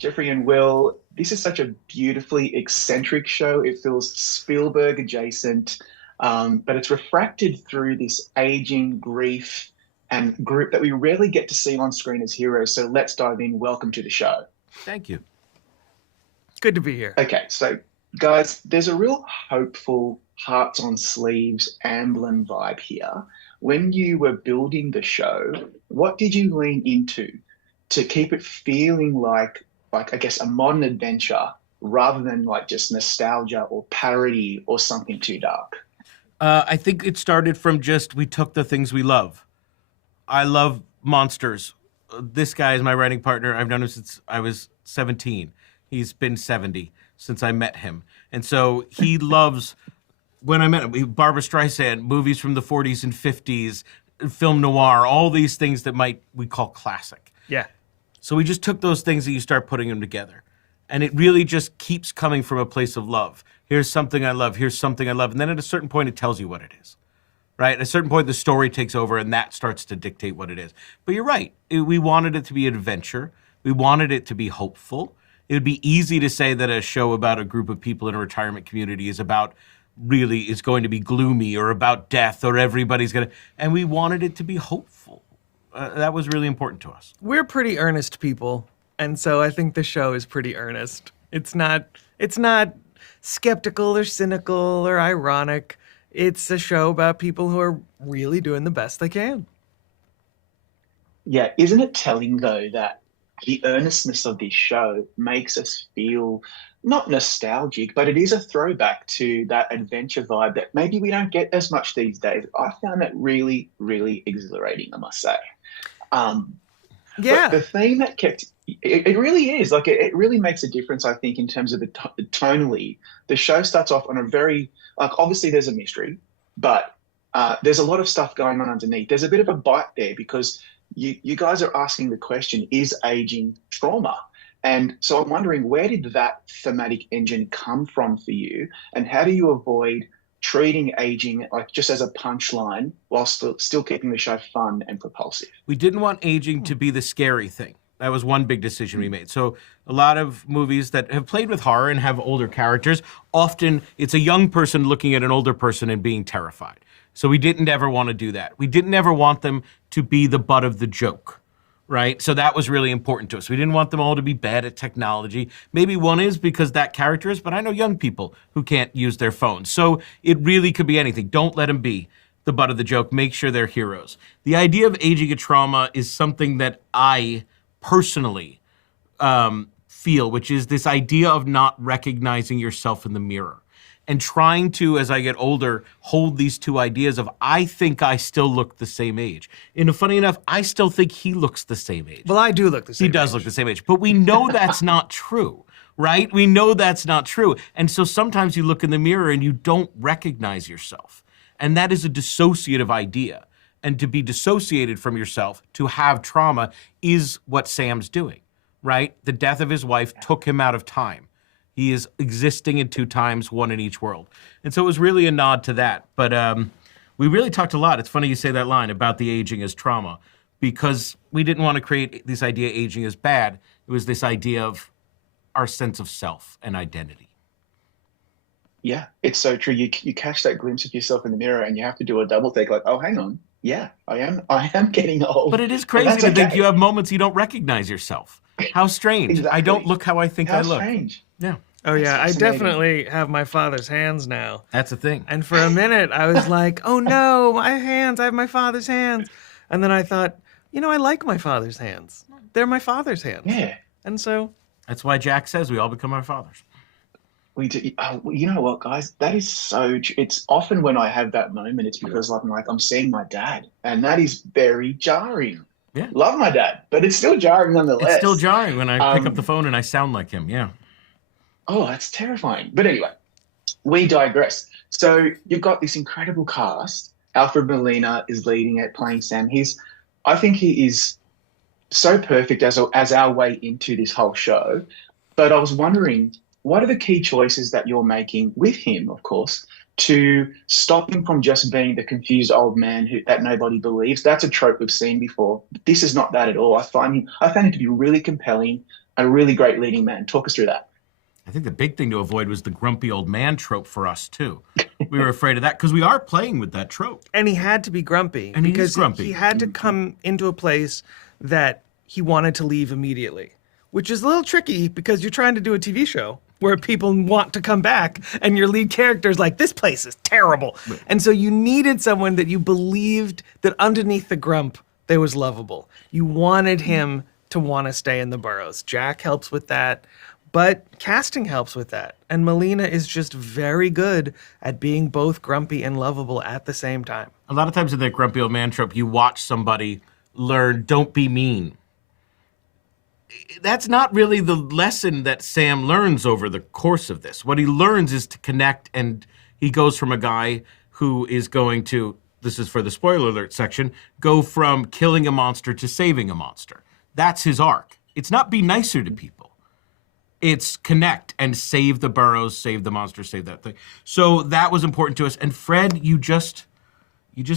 Jeffrey and Will, this is such a beautifully eccentric show. It feels Spielberg adjacent, but it's refracted through this aging grief and group that we rarely get to see on screen as heroes. So let's dive in. Welcome to the show. Thank you. Good to be here. Okay, so guys, there's a real hopeful, hearts on sleeves Amblin vibe here. When you were building the show, what did you lean into to keep it feeling like I guess a modern adventure rather than like just nostalgia or parody or something too dark? I think it started from just we took the things we love. I love monsters. This guy is my writing partner. I've known him since I was 17. He's been 70 since I met him. And so he loves, when I met him, Barbra Streisand, movies from the 40s and 50s, film noir, all these things that we call classic. Yeah. So we just took those things and you start putting them together. And it really just keeps coming from a place of love. Here's something I love. Here's something I love. And then at a certain point, it tells you what it is, right? At a certain point, the story takes over and that starts to dictate what it is. But you're right. We wanted it to be an adventure. We wanted it to be hopeful. It would be easy to say that a show about a group of people in a retirement community is going to be gloomy or about death or everybody's going to, and we wanted it to be hopeful. That was really important to us. We're pretty earnest people, and so I think the show is pretty earnest. It's not skeptical or cynical or ironic. It's a show about people who are really doing the best they can. Yeah, isn't it telling though that the earnestness of this show makes us feel not nostalgic, but it is a throwback to that adventure vibe that maybe we don't get as much these days. I found that really, really exhilarating, I must say. Yeah. But the theme that kept it really is like it really makes a difference, I think, in terms of the tonally. The show starts off on a very obviously there's a mystery, but there's a lot of stuff going on underneath. There's a bit of a bite there because you guys are asking the question, is aging trauma? And so I'm wondering, where did that thematic engine come from for you? And how do you avoid treating aging like just as a punchline while still keeping the show fun and propulsive? We didn't want aging to be the scary thing. That was one big decision we made. So a lot of movies that have played with horror and have older characters, often it's a young person looking at an older person and being terrified. So we didn't ever want to do that. We didn't ever want them to be the butt of the joke, right? So that was really important to us. We didn't want them all to be bad at technology. Maybe one is because that character is, but I know young people who can't use their phones. So it really could be anything. Don't let them be the butt of the joke. Make sure they're heroes. The idea of aging a trauma is something that I personally feel, which is this idea of not recognizing yourself in the mirror and trying to, as I get older, hold these two ideas of, I think I still look the same age. And funny enough, I still think he looks the same age. Well, I do look the same He does look the same age, but we know that's not true, right? We know that's not true. And so sometimes you look in the mirror and you don't recognize yourself. And that is a dissociative idea. And to be dissociated from yourself, to have trauma, is what Sam's doing, right? The death of his wife took him out of time. He is existing in two times, one in each world. And so it was really a nod to that. But we really talked a lot. It's funny you say that line about the aging as trauma, because we didn't want to create this idea aging is bad. It was this idea of our sense of self and identity. Yeah, it's so true. You catch that glimpse of yourself in the mirror and you have to do a double take like, oh, hang on. Yeah, I am getting old. But it is crazy to think you have moments you don't recognize yourself. How strange. Exactly. I don't look how I think I look. How strange. Yeah. Oh, yeah, I That's definitely have my father's hands now. That's the thing. And for a minute, I was like, oh, no, my hands, I have my father's hands. And then I thought, I like my father's hands. They're my father's hands. Yeah. And so... That's why Jack says we all become our fathers. We do. You know what, guys? That is so true. It's often when I have that moment, it's because I'm seeing my dad, and that is very jarring. Yeah. Love my dad, but it's still jarring nonetheless. It's still jarring when I pick up the phone and I sound like him. Yeah. Oh, that's terrifying. But anyway, we digress. So you've got this incredible cast. Alfred Molina is leading it, playing Sam. I think he is so perfect as our way into this whole show. But I was wondering, what are the key choices that you're making with him, of course, to stop him from just being the confused old man that nobody believes? That's a trope we've seen before. This is not that at all. I found him to be really compelling, a really great leading man. Talk us through that. I think the big thing to avoid was the grumpy old man trope for us too. We were afraid of that because we are playing with that trope. And he had to be grumpy And because he's grumpy. he had to come into a place that he wanted to leave immediately, which is a little tricky because you're trying to do a TV show where people want to come back and your lead character is like, this place is terrible. Right. And so you needed someone that you believed that underneath the grump, they was lovable. You wanted him to want to stay in the Boroughs. Jack helps with that. But casting helps with that. And Melina is just very good at being both grumpy and lovable at the same time. A lot of times in that grumpy old man trope, you watch somebody learn, don't be mean. That's not really the lesson that Sam learns over the course of this. What he learns is to connect, and he goes from a guy who is going to, this is for the spoiler alert section, go from killing a monster to saving a monster. That's his arc. It's not be nicer to people. It's connect and save the Boroughs, save the monster, save that thing. So that was important to us. And Fred, you just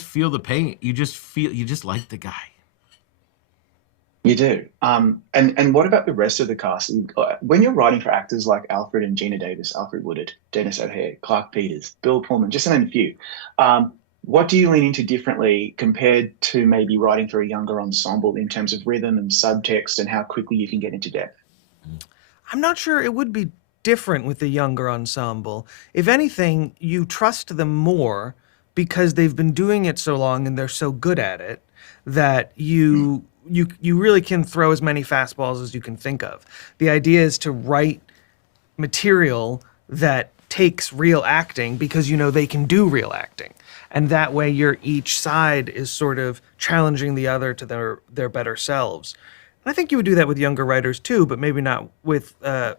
feel the pain. You just like the guy. You do. And what about the rest of the cast? When you're writing for actors like Alfred and Gina Davis, Alfred Woodard, Dennis O'Hare, Clark Peters, Bill Pullman, just to name a few, what do you lean into differently compared to maybe writing for a younger ensemble in terms of rhythm and subtext and how quickly you can get into depth? I'm not sure it would be different with the younger ensemble. If anything, you trust them more because they've been doing it so long and they're so good at it that you really can throw as many fastballs as you can think of. The idea is to write material that takes real acting because you know they can do real acting. And that way each side is sort of challenging the other to their better selves. And I think you would do that with younger writers too, but maybe not with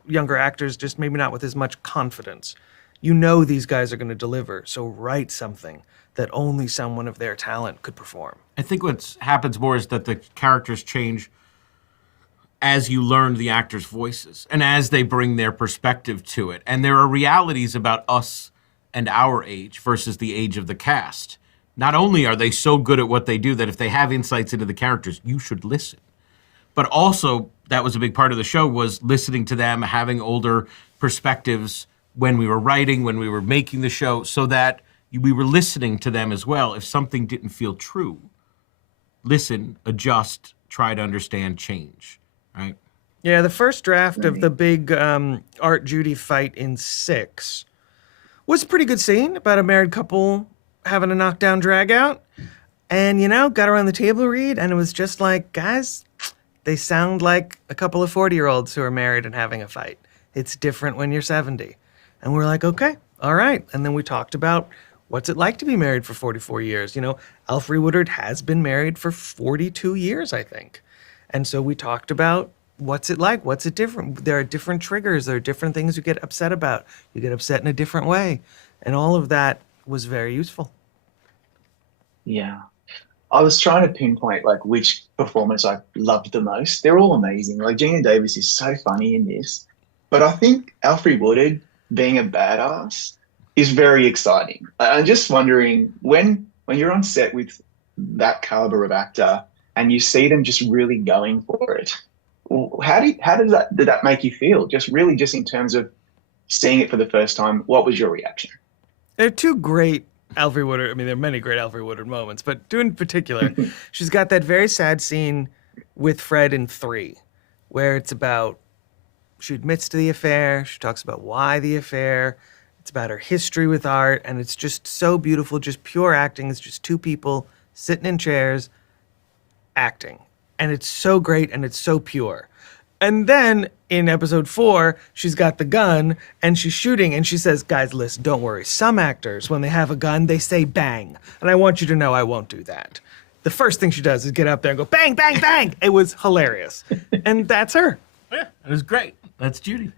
younger actors, just maybe not with as much confidence. You know these guys are going to deliver, so write something that only someone of their talent could perform. I think what happens more is that the characters change as you learn the actors' voices and as they bring their perspective to it. And there are realities about us and our age versus the age of the cast. Not only are they so good at what they do that if they have insights into the characters, you should listen. But also, that was a big part of the show, was listening to them, having older perspectives when we were writing, when we were making the show, so that we were listening to them as well. If something didn't feel true, listen, adjust, try to understand, change, right? Yeah, the first draft of the big Art Judy fight in 6 was a pretty good scene about a married couple having a knockdown drag out. And, got around the table read, and it was just like, guys, they sound like a couple of 40-year-olds who are married and having a fight. It's different when you're 70. And we're like, okay, all right. And then we talked about what's it like to be married for 44 years. Alfred Woodard has been married for 42 years, I think. And so we talked about what's it like? What's it different? There are different triggers. There are different things you get upset about. You get upset in a different way. And all of that was very useful. Yeah. I was trying to pinpoint which performance I loved the most. They're all amazing. Gina Davis is so funny in this. But I think Alfred Woodard being a badass is very exciting. I'm just wondering, when you're on set with that caliber of actor and you see them just really going for it, did that make you feel? Just in terms of seeing it for the first time, what was your reaction? They're two great Alfred Woodard, there are many great Alfred Woodard moments, but two in particular, she's got that very sad scene with Fred in 3, where it's about, she admits to the affair, she talks about why the affair, it's about her history with art, and it's just so beautiful, just pure acting. It's just two people sitting in chairs acting, and it's so great and it's so pure. And then in episode 4, she's got the gun and she's shooting and she says, guys, listen, don't worry. Some actors, when they have a gun, they say bang. And I want you to know I won't do that. The first thing she does is get up there and go bang, bang, bang. It was hilarious. And that's her. Yeah, it was great. That's Judy.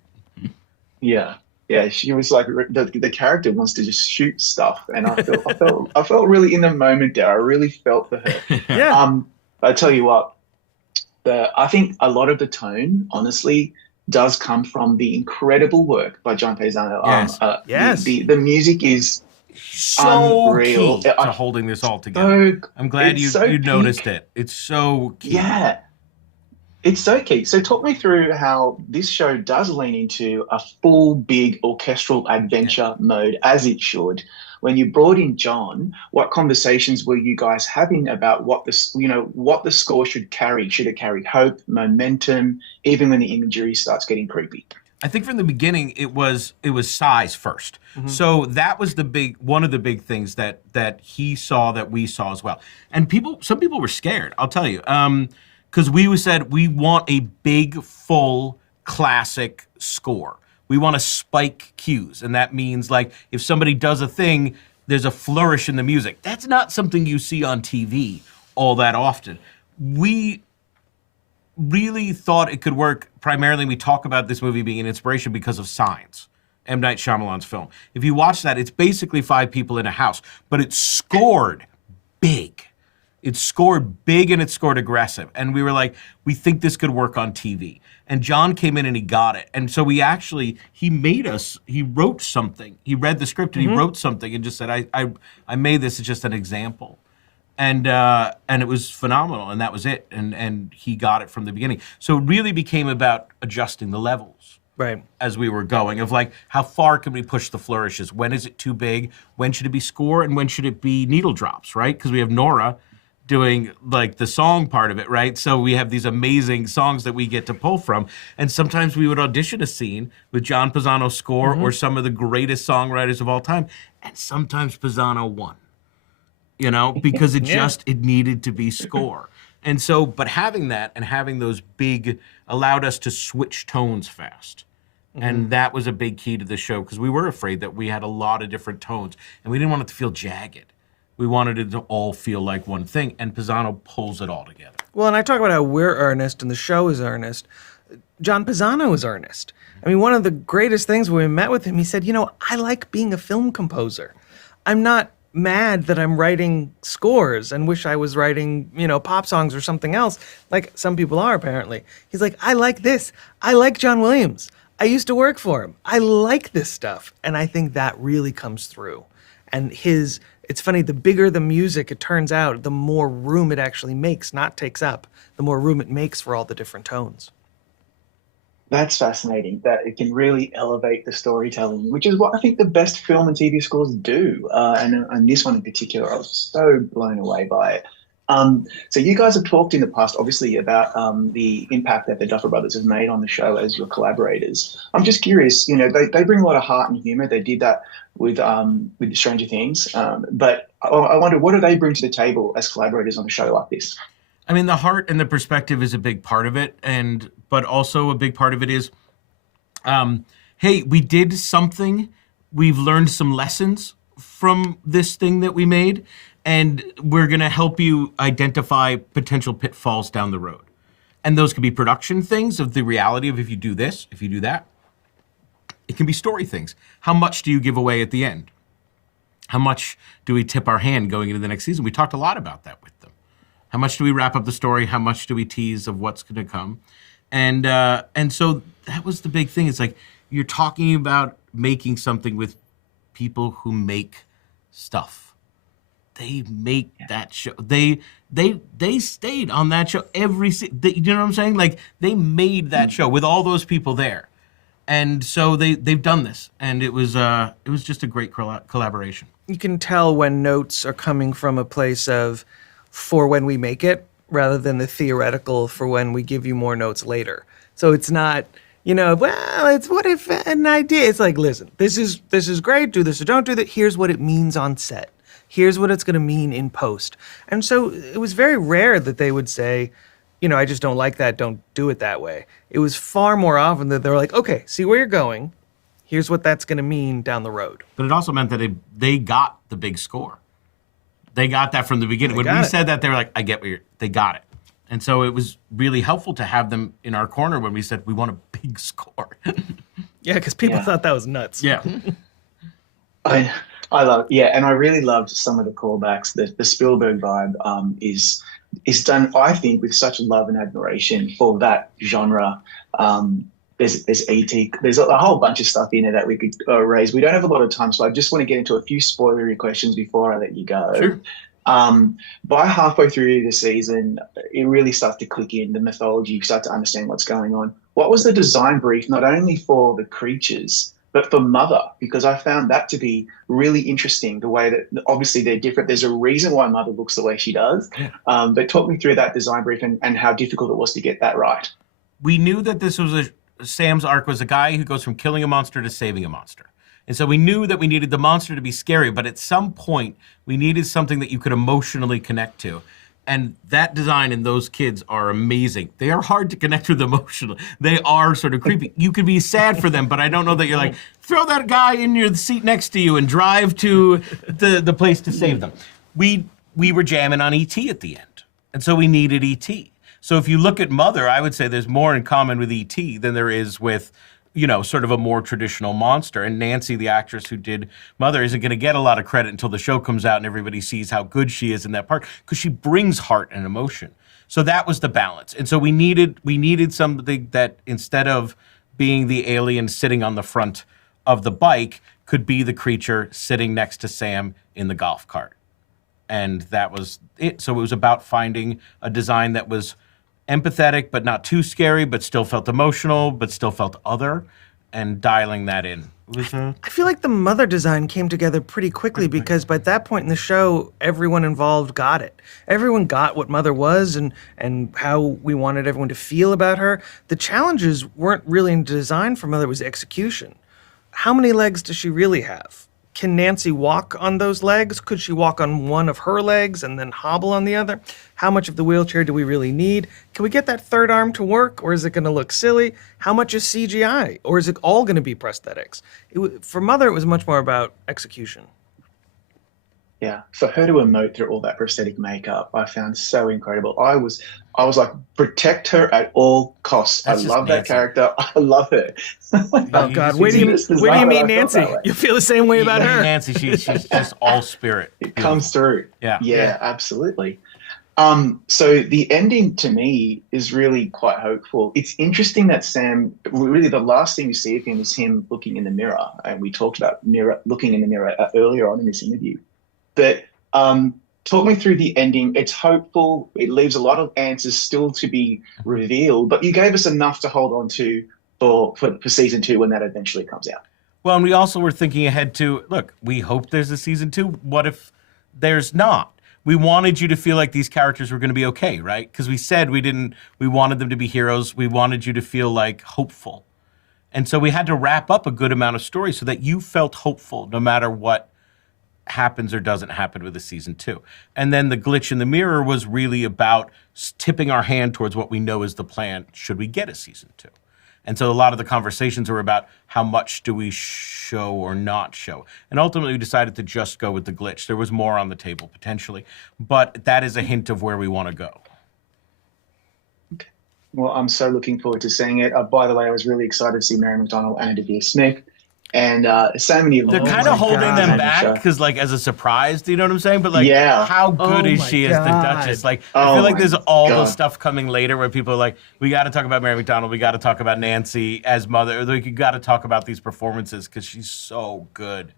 Yeah. Yeah, she was like, the character wants to just shoot stuff. And I felt really in the moment there. I really felt for her. Yeah. I tell you what, I think a lot of the tone, honestly, does come from the incredible work by John Paisano. Yes. Yes. The music is so unreal. Key to holding this all together. I'm glad you noticed it. It's so key. Yeah. It's so key. So talk me through how this show does lean into a full, big orchestral adventure mode, as it should. When you brought in John, what conversations were you guys having about what what the score should carry? Should it carry hope, momentum, even when the imagery starts getting creepy? I think from the beginning it was size 1st. So that was one of the big things that he saw, that we saw as well. And some people were scared, I'll tell you. Because we said we want a big, full, classic score. We want to spike cues, and that means like if somebody does a thing, there's a flourish in the music. That's not something you see on TV all that often. We really thought it could work. Primarily, we talk about this movie being an inspiration because of Signs, M. Night Shyamalan's film. If you watch that, it's basically 5 people in a house, but it's scored big. It scored big and it scored aggressive. And we were like, we think this could work on TV. And John came in and he got it. And so he wrote something. He read the script and he wrote something and just said, I made this as just an example. And it was phenomenal, and that was it. And he got it from the beginning. So it really became about adjusting the levels. Right. As we were going, of like, how far can we push the flourishes? When is it too big? When should it be score? And when should it be needle drops, right? Because we have Nora doing like the song part of it, right? So we have these amazing songs that we get to pull from. And sometimes we would audition a scene with John Pisano's score or some of the greatest songwriters of all time. And sometimes Pisano won, because it needed to be score. And so, but having that and having those big allowed us to switch tones fast. And that was a big key to the show, because we were afraid that we had a lot of different tones and we didn't want it to feel jagged. We wanted it to all feel like one thing, and Pisano pulls it all together. Well, and I talk about how we're earnest and the show is earnest. John Pisano is earnest. I mean, one of the greatest things when we met with him, he said, I like being a film composer. I'm not mad that I'm writing scores and wish I was writing, pop songs or something else, like some people are apparently. He's like, I like this. I like John Williams. I used to work for him. I like this stuff. And I think that really comes through. And it's funny, the bigger the music, it turns out, the more room it actually makes, not takes up, the more room it makes for all the different tones. That's fascinating, that it can really elevate the storytelling, which is what I think the best film and TV scores do. And this one in particular, I was so blown away by it. So you guys have talked in the past, obviously, about the impact that the Duffer Brothers have made on the show as your collaborators. I'm just curious, they bring a lot of heart and humor. They did that with Stranger Things. But I wonder, what do they bring to the table as collaborators on a show like this? I mean, the heart and the perspective is a big part of it, but also a big part of it is, hey, we did something. We've learned some lessons from this thing that we made, and we're going to help you identify potential pitfalls down the road. And those could be production things of the reality of if you do this, if you do that. It can be story things. How much do you give away at the end? How much do we tip our hand going into the next season? We talked a lot about that with them. How much do we wrap up the story? How much do we tease of what's going to come? And so that was the big thing. It's like you're talking about making something with people who make stuff. They make that show. They stayed on that show you know what I'm saying? Like they made that show with all those people there. And so they've done this, and it was just a great collaboration. You can tell when notes are coming from a place of for when we make it, rather than the theoretical for when we give you more notes later. So it's not, it's what if an idea. It's like, listen, this is great. Do this or don't do that. Here's what it means on set. Here's what it's going to mean in post. And so it was very rare that they would say, I just don't like that. Don't do it that way. It was far more often that they were like, okay, see where you're going. Here's what that's going to mean down the road. But it also meant that they got the big score. They got that from the beginning. When we said that, they were like, I get they got it. And so it was really helpful to have them in our corner when we said we want a big score. Yeah, because people thought that was nuts. Yeah. I love, and I really loved some of the callbacks. The Spielberg vibe is done, I think, with such love and admiration for that genre. There's E.T. There's a whole bunch of stuff in there that we could raise. We don't have a lot of time, so I just want to get into a few spoilery questions before I let you go. Sure. By halfway through the season, it really starts to click in the mythology. You start to understand what's going on. What was the design brief, not only for the creatures, but for Mother? Because I found that to be really interesting, the way that obviously they're different. There's a reason why Mother looks the way she does. Yeah. But talk me through that design brief and how difficult it was to get that right. We knew that this was Sam's arc was a guy who goes from killing a monster to saving a monster. And so we knew that we needed the monster to be scary, but at some point we needed something that you could emotionally connect to. And that design and those kids are amazing. They are hard to connect with emotionally. They are sort of creepy. You could be sad for them, but I don't know that you're like, throw that guy in your seat next to you and drive to the place to save them. We were jamming on E.T. at the end. And so we needed E.T. So if you look at Mother, I would say there's more in common with E.T. than there is with, you know, sort of a more traditional monster. And Nancy, the actress who did Mother, isn't going to get a lot of credit until the show comes out and everybody sees how good she is in that part, because she brings heart and emotion. So that was the balance. And so we needed something that, instead of being the alien sitting on the front of the bike, could be the creature sitting next to Sam in the golf cart. And that was it. So it was about finding a design that was empathetic, but not too scary, but still felt emotional, but still felt other, and dialing that in. I feel like the Mother design came together pretty quickly, because by that point in the show, everyone involved got it. Everyone got what Mother was and how we wanted everyone to feel about her. The challenges weren't really in design for Mother, it was execution. How many legs does she really have? Can Nancy walk on those legs? Could she walk on one of her legs and then hobble on the other? How much of the wheelchair do we really need? Can we get that third arm to work, or is it going to look silly? How much is CGI, or is it all going to be prosthetics? For Mother, it was much more about execution. Yeah, for her to emote through all that prosthetic makeup, I found so incredible. I was like, protect her at all costs. That's I love that Nancy. character. I love her. Oh God, where do you meet Nancy? You feel the same way about her. Nancy, she's just all spirit. It comes through. Yeah. Absolutely. So the ending to me is really quite hopeful. It's interesting that Sam, really the last thing you see of him is him looking in the mirror. And we talked about looking in the mirror earlier on in this interview. But talk me through the ending. It's hopeful. It leaves a lot of answers still to be revealed, but you gave us enough to hold on to for season 2 when that eventually comes out. Well, and we also were thinking ahead to, look, we hope there's a season 2. What if there's not? We wanted you to feel like these characters were going to be okay, right? Because we said we wanted them to be heroes. We wanted you to feel like hopeful. And so we had to wrap up a good amount of story so that you felt hopeful no matter what happens or doesn't happen with the season 2. And then the glitch in the mirror was really about tipping our hand towards what we know is the plan should we get a season 2. And so a lot of the conversations were about how much do we show or not show. And ultimately we decided to just go with the glitch. There was more on the table potentially, but that is a hint of where we want to go. Okay. Well, I'm so looking forward to seeing it. By the way, I was really excited to see Mary McDonnell and Addiss Smith. And so many of They're them. kind of holding them back because, like, as a surprise, do you know what I'm saying? But like, how good is she as the Duchess? Like, I feel like there's all the stuff coming later where people are like, we got to talk about Mary McDonnell, we got to talk about Nancy as Mother, or like, you got to talk about these performances because she's so good.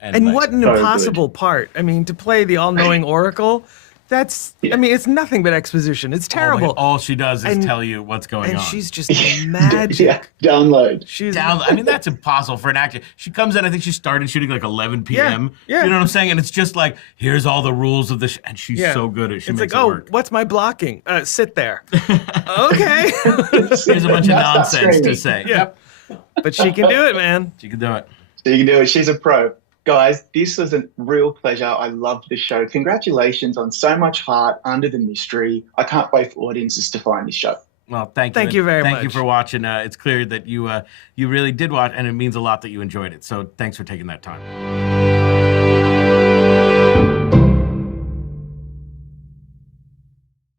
And like, what an impossible part! I mean, to play the all-knowing Oracle. That's, I mean, it's nothing but exposition. It's terrible. All she does is tell you what's going on. And she's just magic. Download. I mean, that's impossible for an actor. She comes in, I think she started shooting like 11 p.m. Yeah. You know what I'm saying? And it's just like, here's all the rules of the and she's so good at it. She makes it work. What's my blocking? Sit there. Okay. Here's a bunch of nonsense to say. Yep. But she can do it, man. She can do it. She can do it. She's a pro. Guys, this was a real pleasure. I loved the show. Congratulations on so much heart under the mystery. I can't wait for audiences to find this show. Well, thank you very much. Thank you for watching. It's clear that you really did watch, and it means a lot that you enjoyed it. So thanks for taking that time.